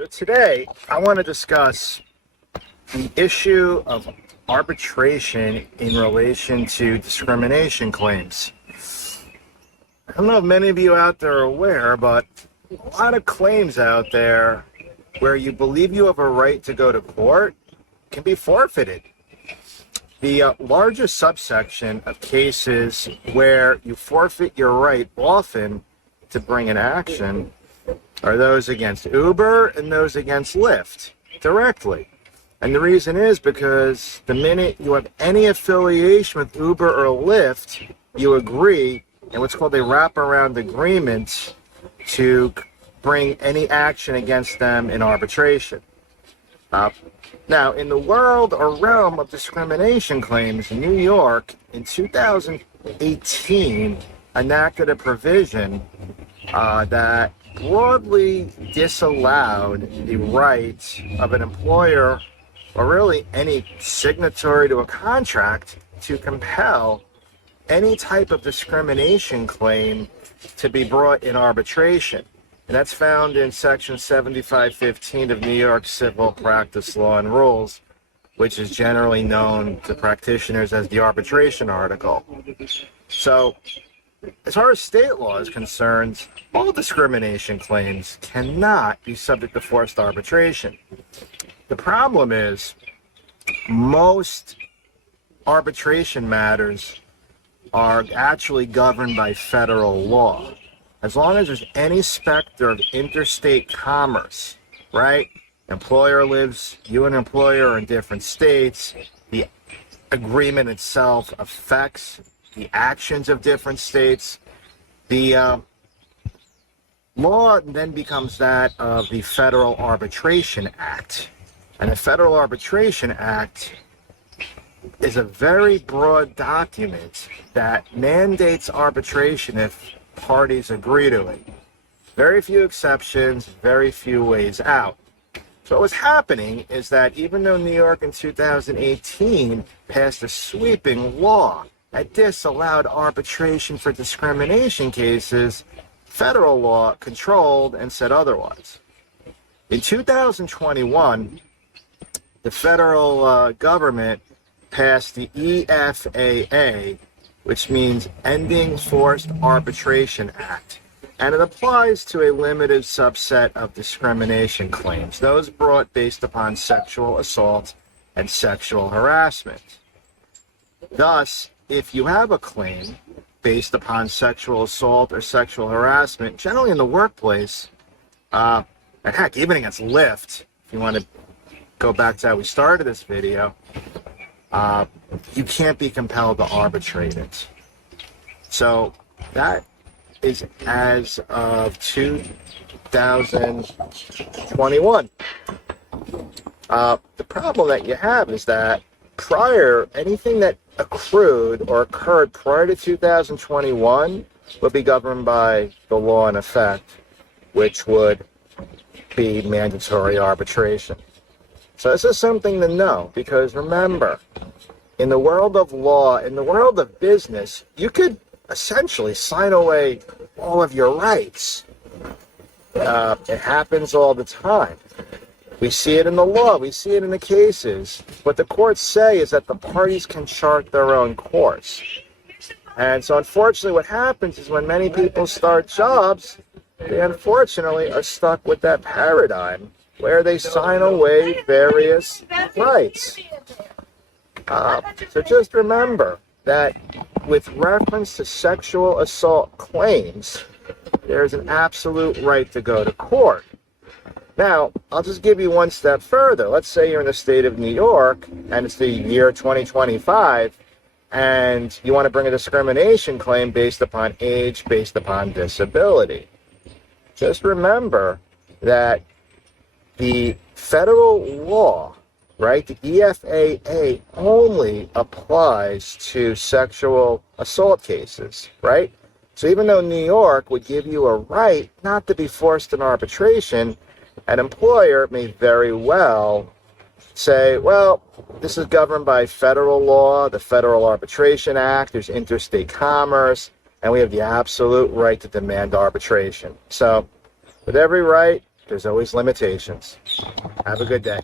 So today, I want to discuss the issue of arbitration in relation to discrimination claims. I don't know if many of you out there are aware, but a lot of claims out there where you believe you have a right to go to court can be forfeited. The largest subsection of cases where you forfeit your right often to bring an action are those against Uber and those against Lyft directly. And the reason is because the minute you have any affiliation with Uber or Lyft, you agree in what's called a wraparound agreement to bring any action against them in arbitration. Now, in the world or realm of discrimination claims, New York in 2018 enacted a provision that broadly disallowed the right of an employer or really any signatory to a contract to compel any type of discrimination claim to be brought in arbitration. And that's found in Section 7515 of New York Civil Practice Law and Rules, which is generally known to practitioners as the arbitration article. So, as far as state law is concerned, all discrimination claims cannot be subject to forced arbitration. The problem is most arbitration matters are actually governed by federal law. As long as there's any specter of interstate commerce, right? You and employer are in different states. The agreement itself affects the actions of different states. The law then becomes that of the Federal Arbitration Act. And the Federal Arbitration Act is a very broad document that mandates arbitration if parties agree to it. Very few exceptions, very few ways out. So what was happening is that even though New York in 2018 passed a sweeping law that disallowed arbitration for discrimination cases, federal law controlled and said otherwise. In 2021, the federal government passed the EFAA, which means Ending Forced Arbitration Act, and it applies to a limited subset of discrimination claims, those brought based upon sexual assault and sexual harassment. Thus, if you have a claim based upon sexual assault or sexual harassment, generally in the workplace, and heck, even against Lyft, if you want to go back to how we started this video, you can't be compelled to arbitrate it. So that is as of 2021. The problem that you have is that anything that accrued or occurred prior to 2021 would be governed by the law in effect, which would be mandatory arbitration. So this is something to know, because remember, in the world of law, in the world of business, you could essentially sign away all of your rights. It happens all the time. We see it in the law, we see it in the cases. What the courts say is that the parties can chart their own course. And so unfortunately what happens is when many people start jobs, they unfortunately are stuck with that paradigm where they sign away various rights. So just remember that with reference to sexual assault claims, there's an absolute right to go to court. Now, I'll just give you one step further. Let's say you're in the state of New York, and it's the year 2025, and you want to bring a discrimination claim based upon age, based upon disability. Just remember that the federal law, right, the EFAA only applies to sexual assault cases, right? So even though New York would give you a right not to be forced in arbitration, an employer may very well say, well, this is governed by federal law, the Federal Arbitration Act, there's interstate commerce, and we have the absolute right to demand arbitration. So with every right There's always limitations. Have a good day.